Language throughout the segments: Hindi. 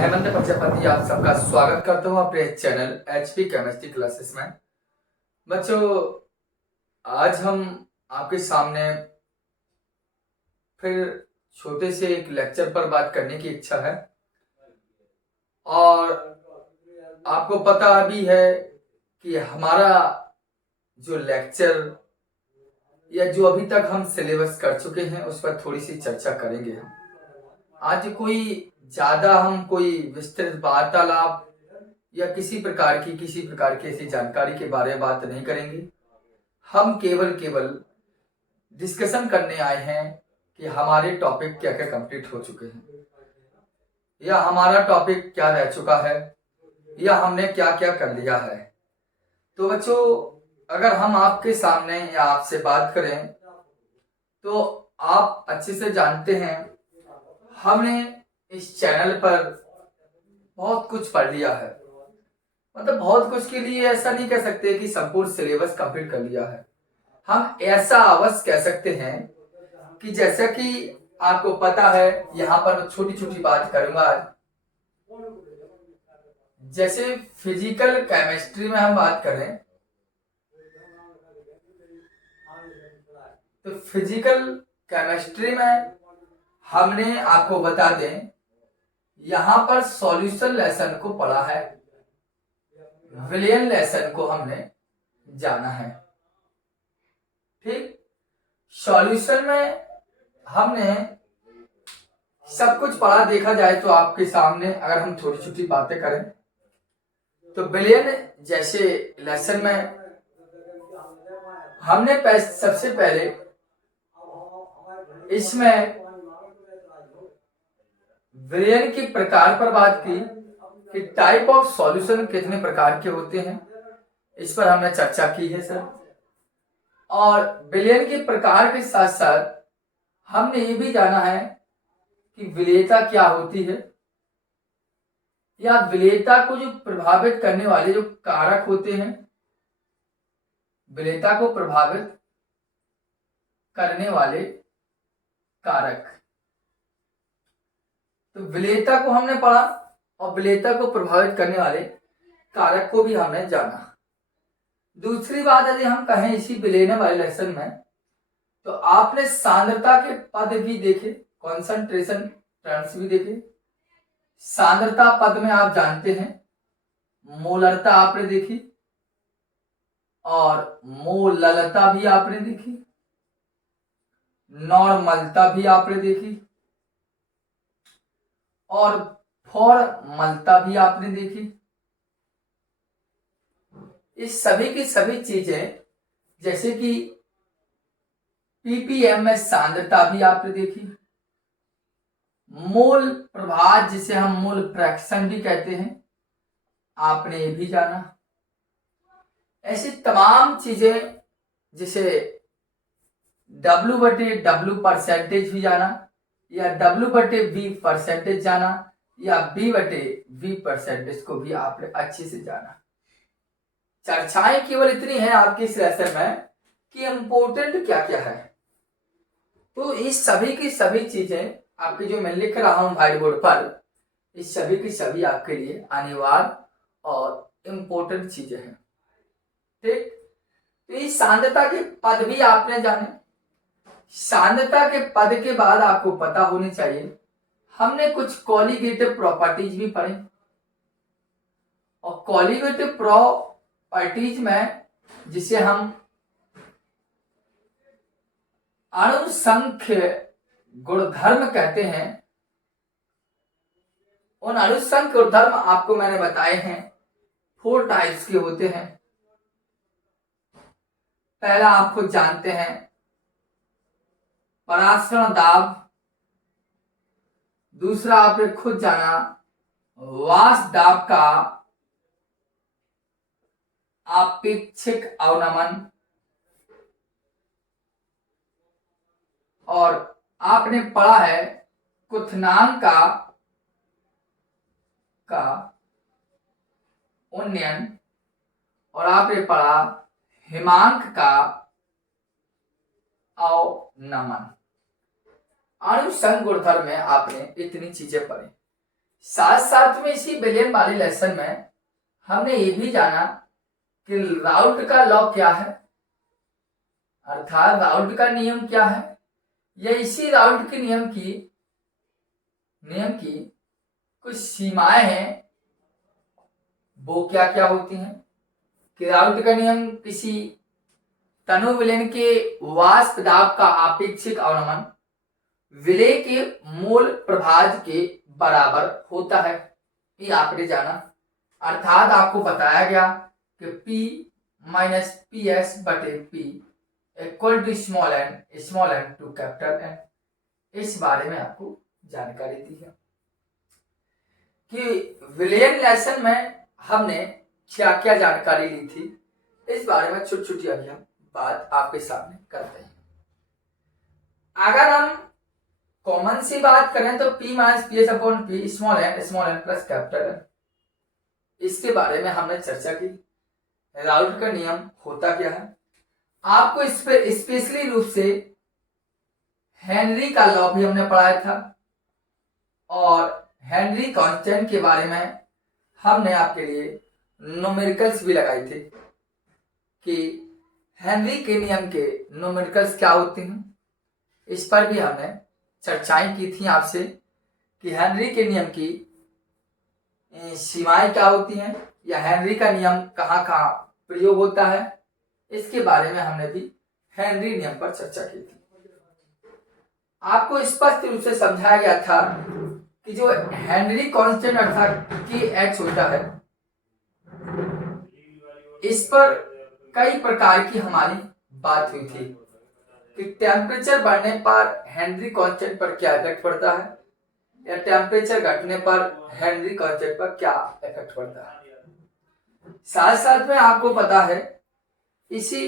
हेमंत प्रजापति आप सबका स्वागत करता हूँ अपने चैनल एचपी केमिस्ट्री क्लासेस में। बच्चों, आज हम आपके सामने फिर छोटे से एक लेक्चर पर बात करने की इच्छा है। और आपको पता भी है कि हमारा जो लेक्चर या जो अभी तक हम सिलेबस कर चुके हैं उस पर थोड़ी सी चर्चा करेंगे। हम आज कोई विस्तृत वार्तालाप या किसी प्रकार की ऐसी जानकारी के बारे में बात नहीं करेंगे। हम केवल डिस्कशन करने आए हैं कि हमारे टॉपिक क्या क्या कंप्लीट हो चुके हैं या हमारा टॉपिक क्या रह चुका है या हमने क्या क्या कर लिया है। तो बच्चों, अगर हम आपके सामने या आपसे बात करें तो आप अच्छे से जानते हैं हमने इस चैनल पर बहुत कुछ पढ़ लिया है। मतलब बहुत कुछ के लिए ऐसा नहीं कह सकते कि संपूर्ण सिलेबस कंप्लीट कर लिया है। हम ऐसा अवश्य कह सकते हैं कि जैसा कि आपको पता है, यहाँ पर छोटी छोटी बात करूंगा आज। जैसे फिजिकल केमिस्ट्री में हम बात करें तो फिजिकल केमिस्ट्री में हमने आपको बता दें, यहां पर सॉल्यूशन लेसन को पढ़ा है, विलियन लेसन को हमने जाना है। ठीक, सॉल्यूशन में हमने सब कुछ पढ़ा। देखा जाए तो आपके सामने अगर हम छोटी छोटी बातें करें तो विलियन जैसे लेसन में हमने सबसे पहले इसमें विलियन के प्रकार पर बात की कि टाइप ऑफ सॉल्यूशन कितने प्रकार के होते हैं, इस पर हमने चर्चा की है सर। और विलियन के प्रकार के साथ साथ हमने ये भी जाना है कि विलेयता क्या होती है या विलेयता को जो प्रभावित करने वाले जो कारक होते हैं, विलेयता को प्रभावित करने वाले कारक। तो विलेयता को हमने पढ़ा और विलेयता को प्रभावित करने वाले कारक को भी हमने जाना। दूसरी बात, यदि हम कहें इसी विलेयन वाले लेसन में, तो आपने सांद्रता के पद भी देखे, कॉन्सेंट्रेशन टर्म्स भी देखे। सांद्रता पद में आप जानते हैं मोलरता आपने देखी और मोललता भी आपने देखी, नॉर्मलता भी आपने देखी और फॉर्मलता भी आपने देखी। इस सभी की सभी चीजें, जैसे कि पीपीएम में सांद्रता भी आपने देखी, मोल प्रभाव जिसे हम मोल फ्रैक्शन भी कहते हैं, आपने ये भी जाना। ऐसी तमाम चीजें, जिसे W/W परसेंटेज भी जाना या W/V परसेंटेज जाना या B/V परसेंटेज को भी आपने अच्छे से जाना। चर्चाएं केवल इतनी है आपके इस लेसन में कि इम्पोर्टेंट क्या क्या है। तो इस सभी की सभी चीजें आपके जो मैं लिख रहा हूं व्हाइट बोर्ड पर, इस सभी की सभी आपके लिए अनिवार्य और इम्पोर्टेंट चीजें हैं। ठीक, तो इस सांद्रता के पद भी आपने जाने। सांद्रता के पद के बाद आपको पता होनी चाहिए हमने कुछ कोलिगेटिव प्रॉपर्टीज भी पढ़े और कोलिगेटिव प्रॉपर्टीज में जिसे हम अणुसंख्य गुणधर्म कहते हैं, उन अणुसंख्य गुणधर्म आपको मैंने बताए हैं 4 टाइप्स के होते हैं। पहला आप खुद जानते हैं परासरण दाब, दूसरा आपने खुद जाना वाष्प दाब का आपेक्षिक अवनमन, और आपने पढ़ा है क्वथनांक का उन्नयन, और आपने पढ़ा हिमांक का अवनमन। अणुसंघ गुणधर्म में आपने इतनी चीजें पढ़ी। साथ साथ में इसी बिलियन वाले लेसन में हमने ये भी जाना कि राउल्ट का लॉ क्या है, अर्थात राउल्ट का नियम क्या है, या इसी राउल्ट के नियम की कुछ सीमाएं हैं, वो क्या क्या होती हैं। कि राउल्ट का नियम किसी तनु विलयन के वाष्प दाब का आपेक्षिक अवनमन विलय के मूल प्रभाज के बराबर होता है, ये आपने जाना। अर्थात आपको बताया गया कि P माइनस पी एस बटे P equal to small N to capital N. इस बारे में आपको जानकारी दी है कि विलियन लेसन में हमने क्या क्या जानकारी ली थी, इस बारे में छोटी छोटी अभी हम बात आपके सामने करते हैं। अगर हम कॉमन सी बात करें तो P minus P S upon P small N plus capital N, इसके बारे में हमने चर्चा की। राउल्ट का नियम होता क्या है, आपको इस पे स्पेशली रूप से हेनरी का लॉ भी हमने पढ़ाया था, और हेनरी कांस्टेंट के बारे में हमने आपके लिए न्यूमेरिकल्स भी लगाए थे कि हेनरी के नियम के न्यूमेरिकल्स क्या होते हैं। इस पर भी हमने चर्चाएं की थी आपसे कि हेनरी के नियम की सीमाएं क्या होती हैं, या हेनरी का नियम कहाँ कहाँ प्रयोग होता है। इसके बारे में हमने भी हेनरी नियम पर चर्चा की थी। आपको स्पष्ट रूप से समझाया गया था कि जो हेनरी कांस्टेंट अर्थात के एच होता है, इस पर कई प्रकार की हमारी बात हुई थी कि टेम्परेचर बढ़ने पर हेनरी कांस्टेंट पर क्या इफेक्ट पड़ता है, या टेम्परेचर घटने पर हेनरी कांस्टेंट पर क्या इफेक्ट पड़ता है। साथ साथ में आपको पता है इसी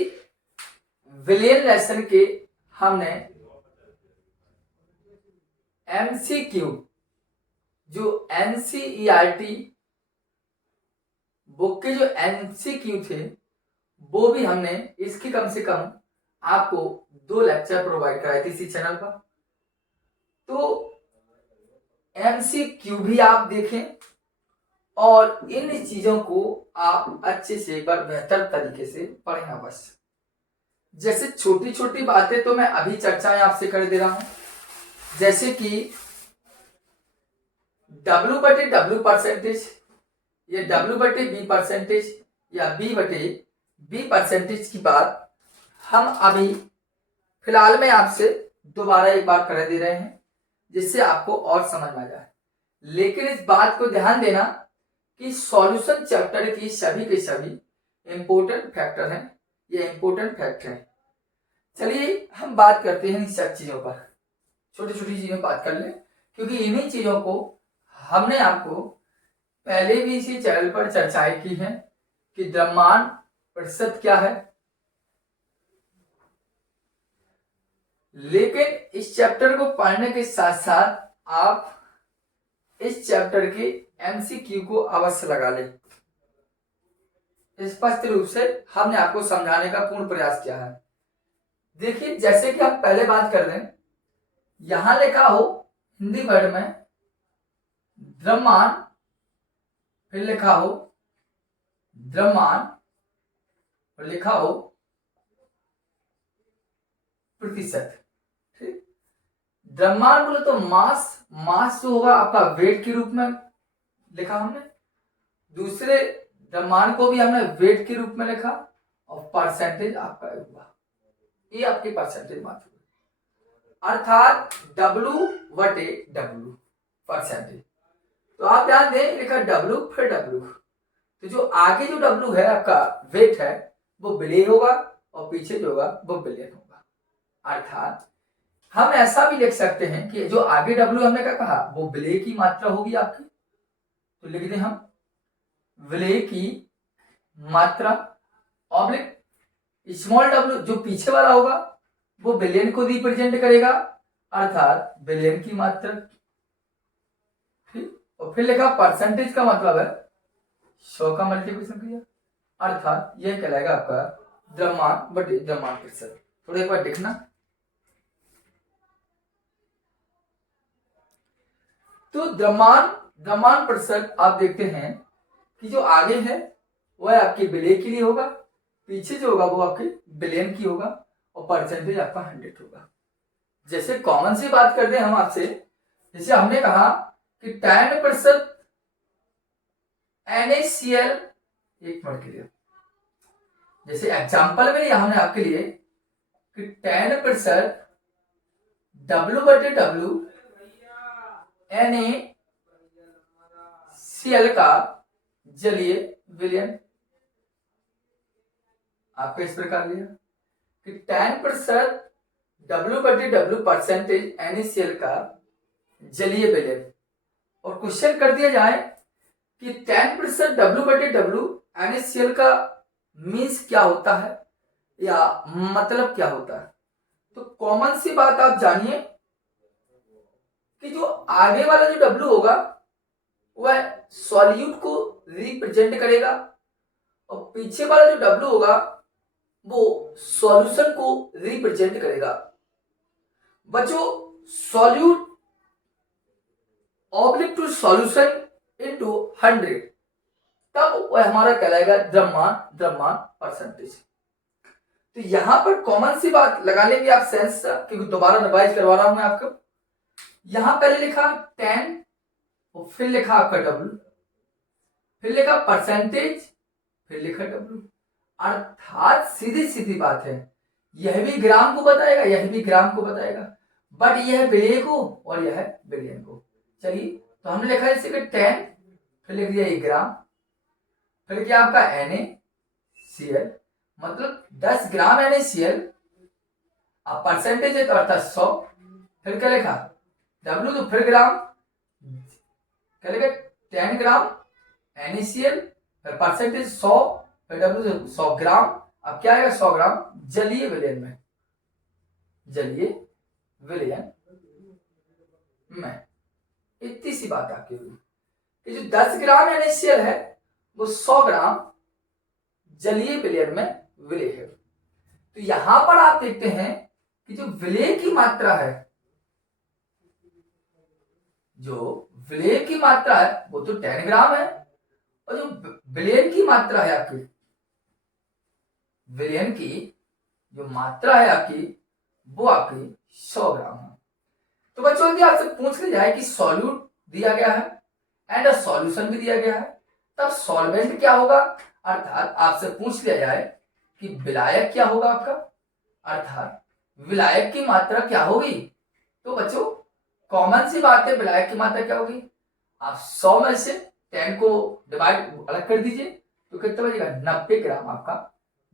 विलियन लेसन के हमने MCQ जो NCERT बुक के जो MCQ थे वो भी हमने इसकी कम से कम आपको 2 लेक्चर प्रोवाइड कराए थे इसी चैनल पर। तो MCQ भी आप देखें और इन चीजों को आप अच्छे से एक बार बेहतर तरीके से पढ़ें अवश्य। जैसे छोटी छोटी बातें तो मैं अभी चर्चाएं आपसे कर दे रहा हूं, जैसे कि W बटे W परसेंटेज, या W बटे B परसेंटेज, या B बटे B परसेंटेज की बात हम अभी फिलहाल में आपसे दोबारा एक बार कर दे रहे हैं, जिससे आपको और समझ में आ जाए। लेकिन इस बात को ध्यान देना कि सॉल्यूशन चैप्टर की सभी के सभी इंपोर्टेंट फैक्टर हैं, ये इंपोर्टेंट फैक्टर हैं। चलिए हम बात करते हैं इन सब चीजों पर, छोटी छोटी चीजों पर बात कर लें, क्योंकि इन्हीं चीजों को हमने आपको पहले भी इसी चैनल पर चर्चाएं की हैं कि द्रव्यमान प्रतिशत क्या है। लेकिन इस चैप्टर को पढ़ने के साथ साथ आप इस चैप्टर के MCQ को अवश्य लगा लें। स्पष्ट रूप से हमने आपको समझाने का पूर्ण प्रयास किया है। देखिए जैसे कि आप पहले बात कर रहे हैं, यहां लिखा हो हिंदी वर्ड में द्रव्यमान, फिर लिखा हो द्रव्यमान, और लिखा हो प्रतिशत। ठीक, द्रव्यमान बोले तो मास जो होगा आपका वेट के रूप में लिखा हमने, दूसरे द्रव्यमान को भी हमने वेट के रूप में लिखा, और परसेंटेज आपका हुआ, ये आपकी परसेंटेज मात्र, अर्थात W बटे W परसेंटेज। तो आप ध्यान दें लिखा W फिर W, तो जो आगे जो W है आपका वेट है वो बिलियन होगा, और पीछे जो होगा वो बिलियन होगा। अर्थात हम ऐसा भी लिख सकते हैं कि जो आगे W हमने क्या कहा वो विलय की मात्रा होगी आपकी, तो लिख दें हम विलय की मात्रा ऑब्लिक स्मॉल w जो पीछे वाला होगा वो बिलियन को रिप्रेजेंट करेगा, अर्थात बिलियन की मात्रा। ठीक, और फिर लिखा परसेंटेज का मतलब है 100 का मल्टीप्लिकेशन किया, अर्थात यह कहलाएगा आपका द्रव्यमान बटे द्रव्यमान प्रतिशत। थोड़ा एक बार देखना, तो द्रव्यमान द्रव्यमान प्रतिशत आप देखते हैं कि जो आगे है वह आपके विलेय के लिए होगा, पीछे जो होगा वो आपके बिलियन की होगा और परसेंटेज आपका 100 होगा। जैसे कॉमन सी बात करते हैं हम आपसे, जैसे हमने कहा कि 10% NaCl, एक मिनट के लिए, जैसे एग्जांपल में लिया हमने आपके लिए कि 10% W/W NaCl का जलीय विलयन आपको इस प्रकार लिया कि 10% W/W परसेंटेज NaCl का जलीय विलयन, और क्वेश्चन कर दिया जाए कि 10% W/W NaCl का मीन्स क्या होता है या मतलब क्या होता है, तो कॉमन सी बात आप जानिए कि जो आगे वाला जो W होगा वह सॉल्यूट को रिप्रेजेंट करेगा और पीछे वाला जो W होगा वो सॉल्यूशन को रिप्रेजेंट करेगा। बच्चों, solute oblique to solution into 100, तब वह हमारा कहलाएगा द्रव्यमान परसेंटेज। तो यहां पर कॉमन सी बात लगा लेंगे आप सेंस, क्योंकि दोबारा रिवाइज करवा रहा हूं मैं आपको। यहां पहले लिखा 10 और फिर लिखा आपका W, फिर लिखा परसेंटेज, फिर लिखा W, अर्थात सीधी सीधी बात है, यह भी ग्राम को बताएगा, यह भी ग्राम को बताएगा, बट यह विलेय को और यह बिलियन को। चलिए, तो हमने लिखा जैसे कि 10, फिर लिख दिया 1 ग्राम, फिर क्या आपका NaCl, मतलब 10 ग्राम NaCl, अब परसेंटेज है तो अर्थात 100, फिर क्या लिखा W, तो फिर ग्राम, क्या लिखा 10 ग्राम NaCl, फिर परसेंटेज 100, फिर W तो 100 ग्राम, अब क्या आएगा 100 ग्राम जलीय विलयन में, जलीय विलयन में। इतनी सी बात आपकी हुई कि जो 10 ग्राम NaCl है वो 100 ग्राम जलीय विलयन में विलेय है। तो यहां पर आप देखते हैं कि जो विलेय की मात्रा है, जो विलेय की मात्रा है वो तो 10 ग्राम है, और जो विलयन की मात्रा है आपकी, विलयन की जो मात्रा है आपकी वो आपकी 100 ग्राम है। तो बच्चों, यदि आपसे पूछ लिया जाए कि सॉल्यूट दिया गया है एंड सॉल्यूशन भी दिया गया है, तब सॉल्वेंट क्या होगा, अर्थात आपसे पूछ लिया जाए कि विलायक क्या होगा आपका, अर्थात विलायक की मात्रा क्या होगी, तो बच्चों कॉमन सी बात है, विलायक की मात्रा क्या होगी, आप 100 में से 10 को डिवाइड अलग कर दीजिए तो कितना बचेगा, 90 ग्राम आपका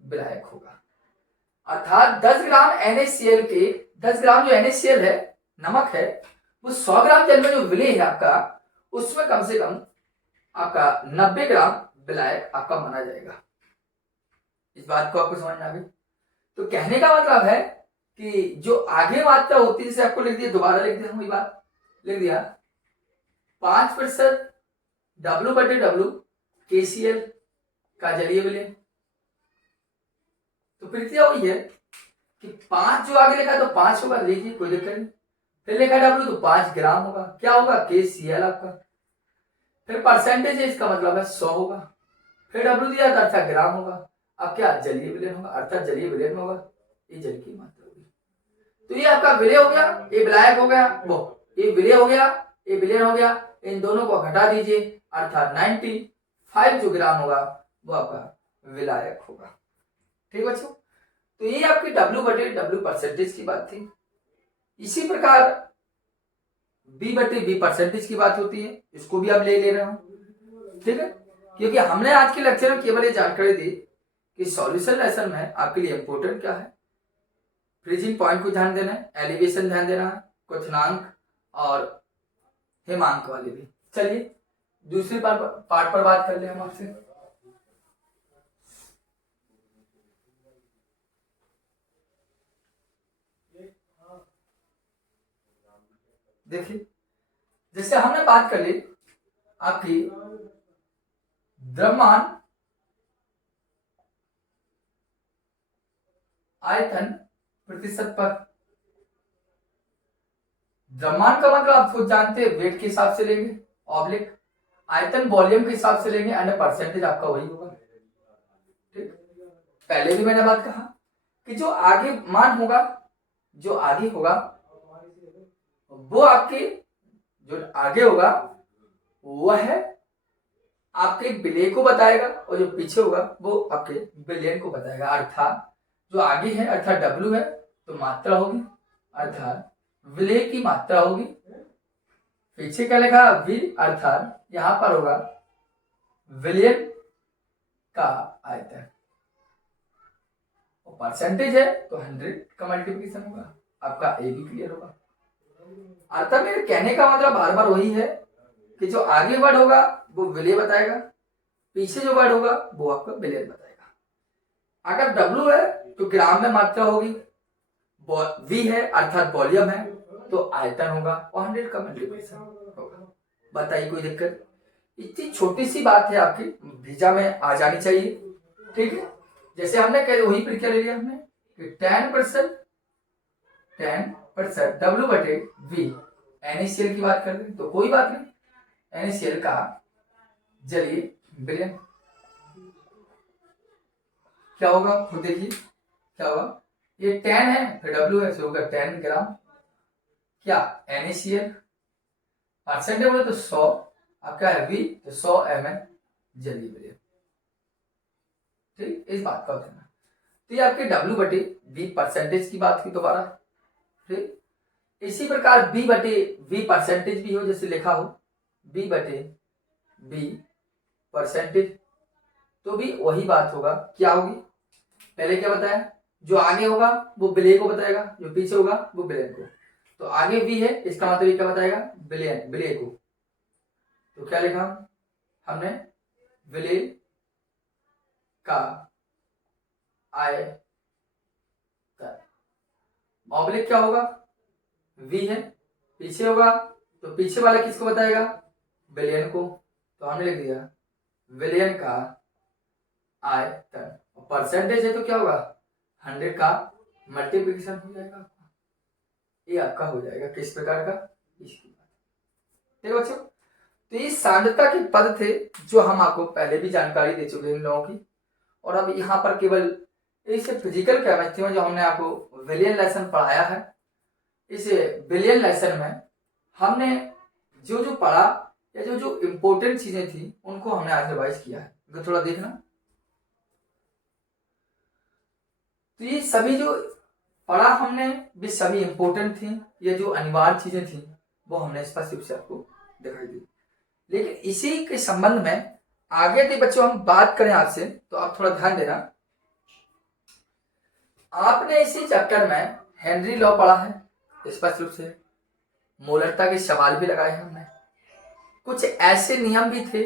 विलायक होगा। अर्थात 10 ग्राम NaCl के 10 ग्राम जो NaCl है, नमक है, वो 100 ग्राम जल में जो विलेय है आपका, उसमें कम से कम आपका 90 ग्राम विलायक आपका माना जाएगा। इस बात को आपको समझ में आ गई। तो कहने का मतलब है कि जो आगे मात्रा होती है, जैसे आपको लिख दिया, दोबारा लिख दिया, वही बात लिख दिया, 5% W/W KCl का जलीय विलय। तो फिर क्या हुई है कि 5 जो आगे लिखा तो 5 होगा, लीजिए कोई दिक्कत नहीं, फिर लिखा W तो 5 ग्राम होगा, क्या होगा KCl आपका, फिर परसेंटेज है, इसका मतलब है 100 होगा, फिर W दिया था अर्थात ग्राम होगा, अब क्या जलीय विलयन होगा, अर्थात जलीय विलयन होगा, ये जल की मात्रा होगी। तो ये आपका विलय हो गया, ये विलायक हो गया, वो ये विलय हो गया, ये विलयन हो गया, इन दोनों को घटा दीजिए, अर्थात 95 जो ग्राम होगा वो आपका विलायक होगा। ठीक बच्चों, तो ये आपकी W/W परसेंटेज की बात थी। इसी प्रकार B/B परसेंटेज की बात होती है, इसको भी आप ले रहे हो, ठीक है, क्योंकि हमने आज के लेक्चर में केवल ये जानकारी दी कि सॉल्यूशन लेसन में आपके लिए इंपॉर्टेंट क्या है, फ्रीजिंग पॉइंट को ध्यान देना है, एलिवेशन ध्यान देना है, क्वथनांक और हिमांक वाले भी। चलिए दूसरी पार्ट पर बात कर ले हम आपसे। देखिए, जैसे हमने बात कर ली आपकी द्रव्यमान आयतन प्रतिशत पर, द्रव्यमान का मतलब आप खुद जानते हैं, वेट के हिसाब से लेंगे, ऑब्लिक आयतन वॉल्यूम के हिसाब से लेंगे एंड परसेंटेज आपका वही होगा। ठीक, पहले भी मैंने बात कहा कि जो आगे मान होगा, जो आगे होगा वो आपके, जो आगे होगा वह है आपके विलेय को बताएगा और जो पीछे होगा वो आपके विलयन को बताएगा। अर्थात जो आगे है अर्थात W है तो मात्रा होगी, अर्थात विलेय की मात्रा होगी। पीछे क्या लिखा V, अर्थात यहां पर होगा विलयन का आयतन। और परसेंटेज है तो 100 का मल्टीप्लिकेशन होगा। आपका A भी क्लियर होगा। अर्थात मेरे कहने का मतलब बार बार वही है कि जो आगे वर्ड होगा वो विलय बताएगा, पीछे जो वर्ड होगा वो आपका विलयन बताएगा। अगर W है तो ग्राम में मात्रा होगी, V है अर्थात वॉल्यूम है तो आयतन होगा और 100 का मल्टीप्लिकेशन होगा। बताइए कोई दिक्कत? इतनी छोटी सी बात है आपकी वीजा में आ जानी चाहिए। ठीक है, जैसे हमने कह वही प्रक्रिया ले लिया हमने कि 10% W बटे V NaCl की बात कर रहे तो कोई बात नहीं, NaCl का जरिए विलयन क्या होगा खुद देखिए क्या होगा। ये 10 है फिर W है तो होगा 10 ग्राम क्या NaCl, परसेंटेज बोले तो 100, आपका है V तो 100 ml जलीय विलयन। ठीक, इस बात का ध्यान। तो ये आपके W बटे V परसेंटेज की बात की दोबारा। ठीक, इसी प्रकार B बटे V परसेंटेज भी हो, जैसे लिखा हो B बटे V परसेंटेज, तो भी वही बात होगा। क्या होगी? पहले क्या बताया, जो आगे होगा वो विलय को बताएगा, जो पीछे होगा वो विलयन को। तो आगे V है इसका मतलब क्या बताएगा, विलयन, विलय को। तो क्या लिखा हमने, विलय का आयतन। ऑब्लिक क्या होगा, V है, पीछे होगा तो पीछे वाला किसको बताएगा, विलयन को। तो हमने लिख दिया विलयन का आयतन। परसेंटेज है तो क्या होगा 100 का मल्टीप्लिकेशन हो जाएगा आपका। ये आपका हो जाएगा किस प्रकार का, इसकी बात। ठीक बच्चों, तो ये सांद्रता के पद थे जो हम आपको पहले भी जानकारी दे चुके हैं इन लोगों की। और अब यहाँ पर केवल इस फिजिकल केमिस्ट्री में जो हमने आपको विलियन लेसन पढ़ाया है, इस विलियन लेसन में हमने जो जो पढ़ा या जो जो इम्पोर्टेंट चीजें थी उनको हमने आज रिवाइज किया है। तो थोड़ा देखना, तो ये सभी जो पढ़ा हमने भी सभी इम्पोर्टेंट थी, ये जो अनिवार्य चीजें थी वो हमने स्पष्ट रूप से आपको दिखाई दी। लेकिन इसी के संबंध में आगे के बच्चों हम बात करें आपसे, तो आप थोड़ा ध्यान देना। आपने इसी चैप्टर में हेनरी लॉ पढ़ा है स्पष्ट रूप से, मोलरता के सवाल भी लगाए हैं हमने। कुछ ऐसे नियम भी थे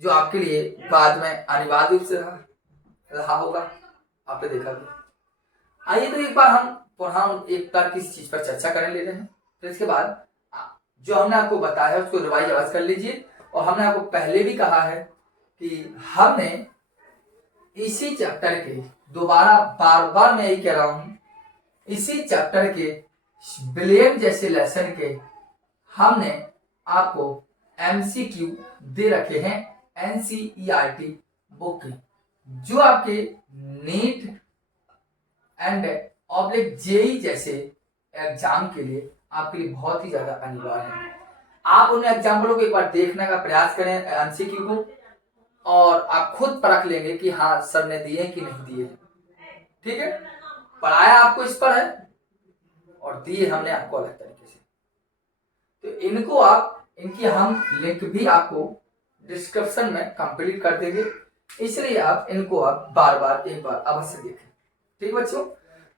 जो आपके लिए बाद में अनिवार्य रूप से रहा होगा, आपने देखा भी। आइए तो एक बार हम पुनः एक बार किसी चीज पर चर्चा करने ले रहे हैं, फिर इसके बाद जो हमने आपको बताया है उसको रिवाइज आवाज कर लीजिए। और हमने आपको पहले भी कहा है कि हमने इसी चैप्टर के दोबारा बार बार मैं यही कह रहा हूं, इसी चैप्टर के विलियन जैसे लेसन के हमने आपको MCQ दे रखे हैं NCERT बुक के, जो आपके नीट एंड ऑब्लिक जेई जैसे एग्जाम के लिए आपके लिए बहुत ही ज्यादा अनिवार्य है। आप उन एग्जाम्पलों को एक बार देखने का प्रयास करें एमसीक्यू को, और आप खुद परख लेंगे कि हाँ सर ने दिए कि नहीं दिए। ठीक है, पढ़ाया आपको इस पर है और दिए हमने आपको अलग तरीके से। तो इनको आप, इनकी हम लिंक भी आपको डिस्क्रिप्शन में कंप्लीट कर देंगे, इसलिए आप इनको आप बार बार एक बार अवश्य देखें। ठीक बच्चों,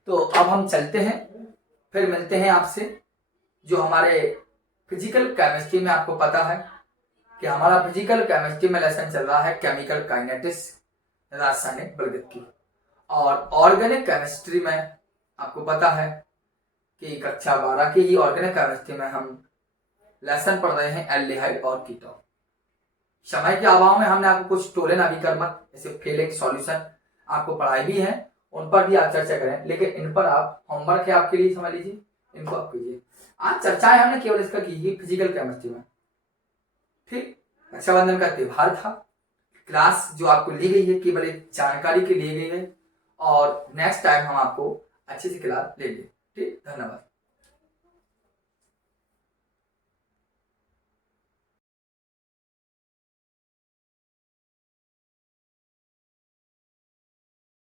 तो अब हम चलते हैं, फिर मिलते हैं आपसे। जो हमारे फिजिकल केमिस्ट्री में आपको पता है कि हमारा फिजिकल केमिस्ट्री में लेसन चल रहा है केमिकल काइनेटिक्स, रासायनिक बलगति। और ऑर्गेनिक केमिस्ट्री में आपको पता है कि कक्षा 12 की ही ऑर्गेनिक केमिस्ट्री में हम लेसन पढ़ रहे हैं एल्डिहाइड और कीटोन। समय के अभाव में हमने आपको कुछ टोलेन अभिकर्मक जैसे फेलिक सॉल्यूशन आपको पढ़ाई भी है, उन पर भी आप चर्चा करें। लेकिन इन पर आप होमवर्क है आपके लिए, समझ लीजिए, इनको आप कीजिए। आज चर्चाएं हमने केवल इसका की ही फिजिकल केमिस्ट्री में। ठीक, रक्षाबंधन का त्योहार था। क्लास जो आपको ली गई है केवल एक जानकारी के लिए गई है, और नेक्स्ट टाइम हम आपको अच्छी सी क्लास लेंगे। ठीक, धन्यवाद।